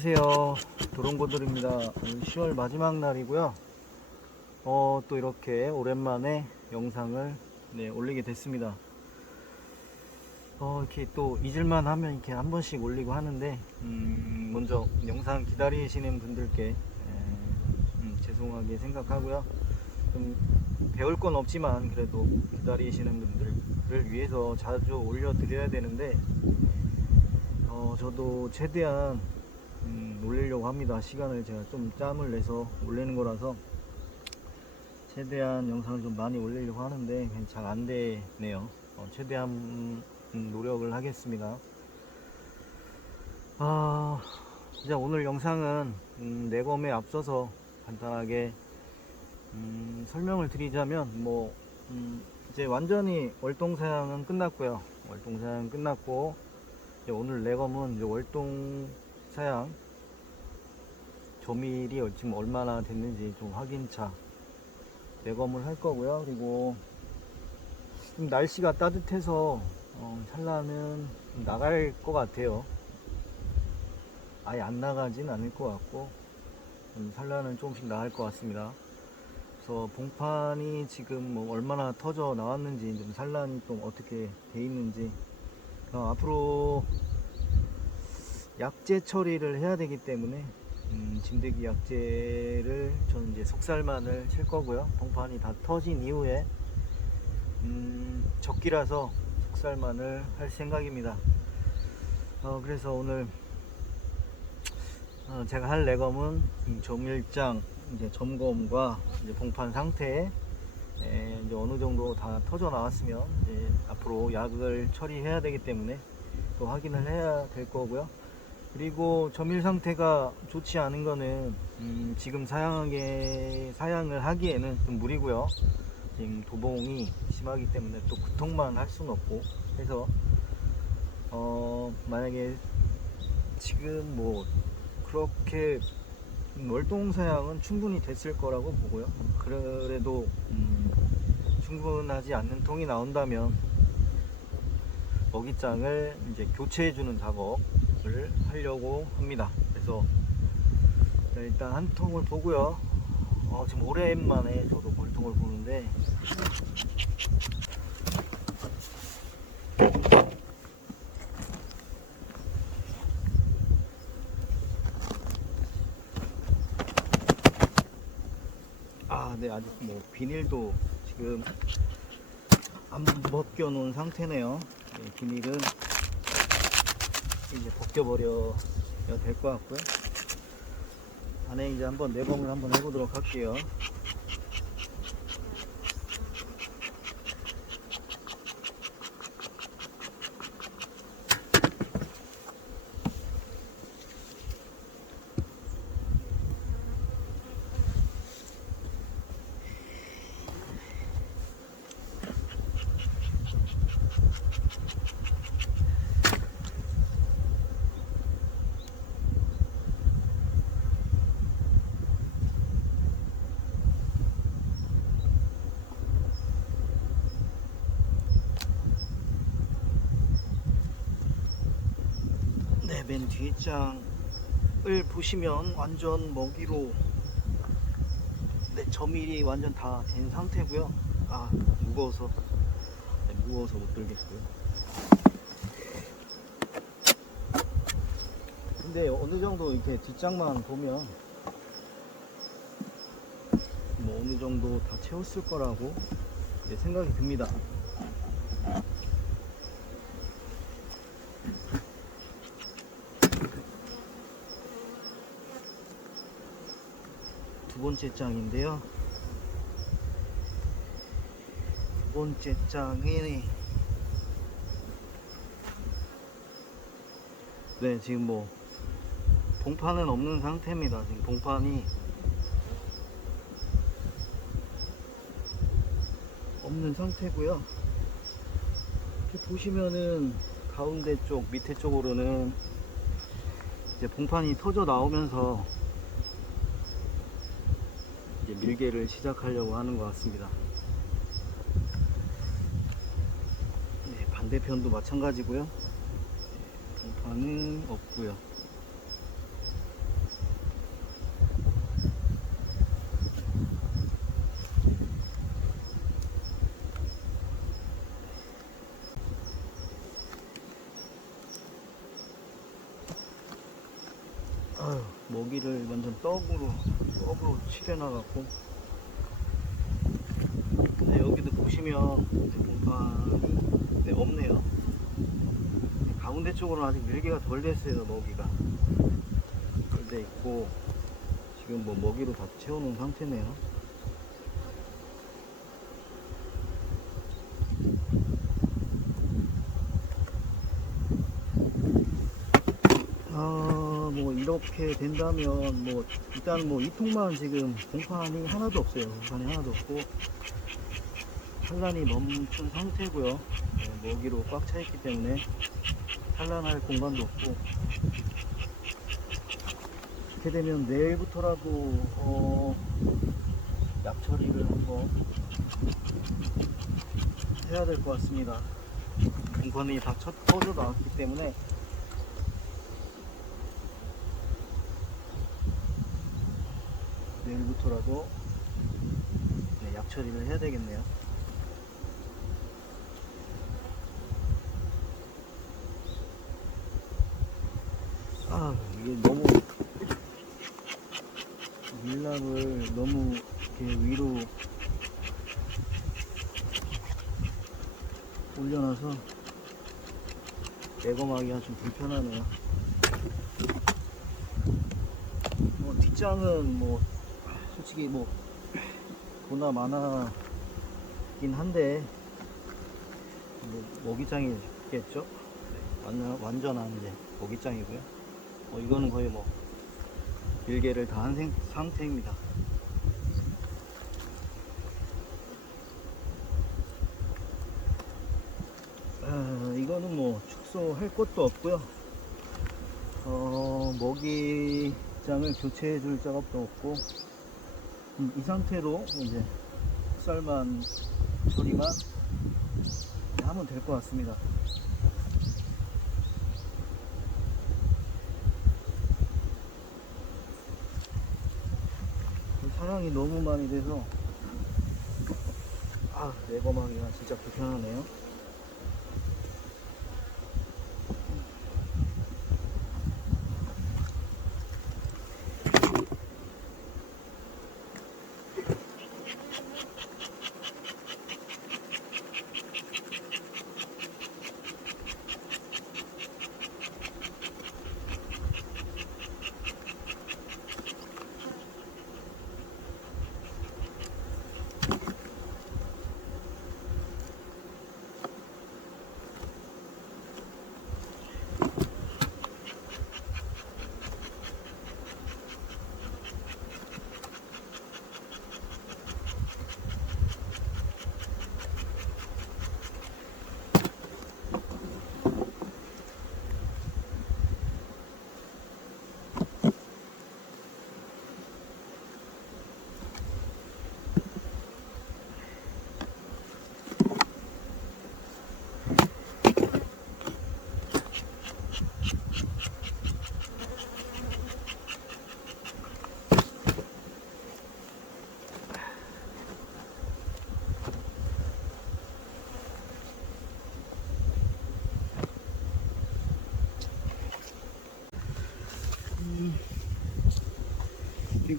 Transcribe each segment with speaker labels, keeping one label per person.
Speaker 1: 안녕하세요. 도롱고들입니다. 오늘 10월 마지막 날이고요. 어, 또 이렇게 오랜만에 영상을 네, 올리게 됐습니다. 어, 이렇게 또 잊을만 하면 이렇게 한 번씩 올리고 하는데, 음, 먼저 영상 기다리시는 분들께, 에, 음, 죄송하게 생각하고요. 좀 배울 건 없지만, 그래도 기다리시는 분들을 위해서 자주 올려드려야 되는데, 어, 저도 최대한 음, 올리려고 합니다. 시간을 제가 좀 짬을 내서 올리는 거라서 최대한 영상을 좀 많이 올리려고 하는데 잘 안 되네요. 어, 최대한 음, 노력을 하겠습니다. 아, 이제 오늘 영상은 음, 내검에 앞서서 간단하게 음, 설명을 드리자면 뭐 음, 이제 완전히 월동 사양은 끝났고요. 월동 사양 끝났고 오늘 내검은 월동 사양 조밀이 지금 얼마나 됐는지 좀 확인차 내검을 할 거고요. 그리고 좀 날씨가 따뜻해서 어, 좀 나갈 것 같아요. 아예 안 나가진 않을 것 같고 좀 산란은 조금씩 나갈 것 같습니다. 그래서 봉판이 지금 뭐 얼마나 터져 나왔는지 좀 산란이 좀 어떻게 돼 있는지 어, 앞으로 약재 처리를 해야 되기 때문에 음, 짐대기 약재를 저는 이제 속살만을 칠 거고요. 봉판이 다 터진 이후에 음, 적기라서 속살만을 할 생각입니다. 어, 그래서 오늘 어, 제가 할 내검은 음, 조밀장 이제 점검과 이제 봉판 상태 에, 이제 어느 정도 다 터져 나왔으면 이제 앞으로 약을 처리해야 되기 때문에 또 확인을 해야 될 거고요. 그리고 점일 상태가 좋지 않은 거는 음, 지금 사양하게 사양을 하기에는 좀 무리고요. 지금 도봉이 심하기 때문에 또 구통만 할 수는 없고 해서 어 만약에 지금 뭐 그렇게 월동 사양은 충분히 됐을 거라고 보고요. 그래도 음, 충분하지 않는 통이 나온다면 먹이장을 이제 교체해 주는 작업 을 하려고 합니다. 그래서 일단 한 통을 보고요. 어, 지금 오랜만에 저도 물통을 보는데 아, 네, 아직 뭐 비닐도 지금 안 벗겨 놓은 상태네요. 네, 비닐은 이제 벗겨버려야 될 것 같고요. 안에 이제 한번 내검을 한번 해보도록 할게요. 네, 맨 뒷장을 보시면 완전 먹이로 네, 점일이 완전 다 된 상태고요. 아, 무거워서 네, 무거워서 못 들겠고요. 근데 어느 정도 이렇게 뒷장만 보면 뭐 어느 정도 다 채웠을 거라고 네, 생각이 듭니다. 번째 장인데요. 두 번째 장이 네 지금 뭐 봉판은 없는 상태입니다. 지금 봉판이 없는 상태고요. 이렇게 보시면은 가운데 쪽 밑에 쪽으로는 이제 봉판이 터져 나오면서 이제 밀개를 시작하려고 하는 것 같습니다. 네, 반대편도 마찬가지고요. 네, 동판은 없고요. 아유, 먹이를 완전 떡으로 떡으로 칠해놔갖고. 근데 여기도 보시면 공판이 네, 없네요. 가운데 쪽으로는 아직 밀개가 덜 됐어요 먹이가. 덜돼 있고 지금 뭐 먹이로 다 채워놓은 상태네요. 아, 뭐 이렇게 된다면 뭐 일단 뭐 이 통만 지금 공판이 하나도 없어요. 공판이 하나도 없고 산란이 멈춘 상태고요. 네, 먹이로 꽉 차 있기 때문에 산란할 공간도 없고 이렇게 되면 내일부터라도 어, 약 처리를 한번 해야 될 것 같습니다. 공판이 다 쳐, 터져 나왔기 때문에 내일부터라도 네, 약 처리를 해야 되겠네요. 아, 이게 너무 밀랍을 너무 이렇게 위로 올려놔서 내검하기가 좀 불편하네요. 뭐 뒷장은 뭐 솔직히 뭐 보나 마나긴 한데 뭐 먹이장이겠죠? 네, 완전, 완전한 이제 먹이장이고요. 어, 이거는 거의 뭐 일개를 다 한 상태입니다. 아, 이거는 뭐 축소할 것도 없고요. 어, 먹이장을 교체해 줄 작업도 없고 음, 이 상태로 이제 쌀만 처리만 하면 될 것 같습니다. 사랑이 너무 많이 돼서 아 내거망이가 진짜 불편하네요.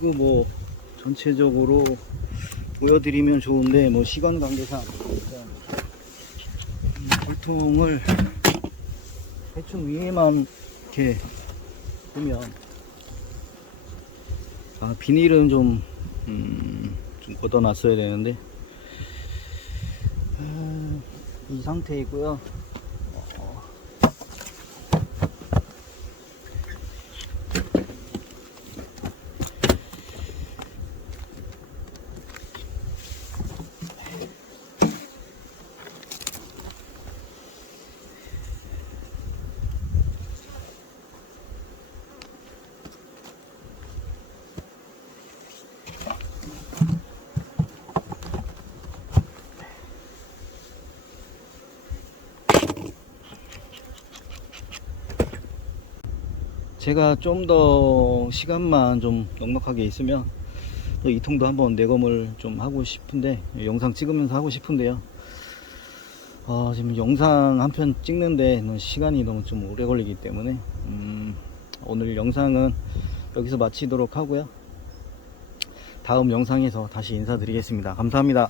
Speaker 1: 그리고 뭐 전체적으로 보여드리면 좋은데 뭐 시간 관계상 일단 이 볼통을 대충 위에만 이렇게 보면 아 비닐은 좀, 음, 좀 걷어놨어야 되는데 아, 이 상태이고요 제가 좀 더 시간만 좀 넉넉하게 있으면 또 이 통도 한번 내검을 좀 하고 싶은데 영상 찍으면서 하고 싶은데요. 어, 지금 영상 한 편 찍는데 시간이 너무 좀 오래 걸리기 때문에 음, 오늘 영상은 여기서 마치도록 하고요. 다음 영상에서 다시 인사드리겠습니다. 감사합니다.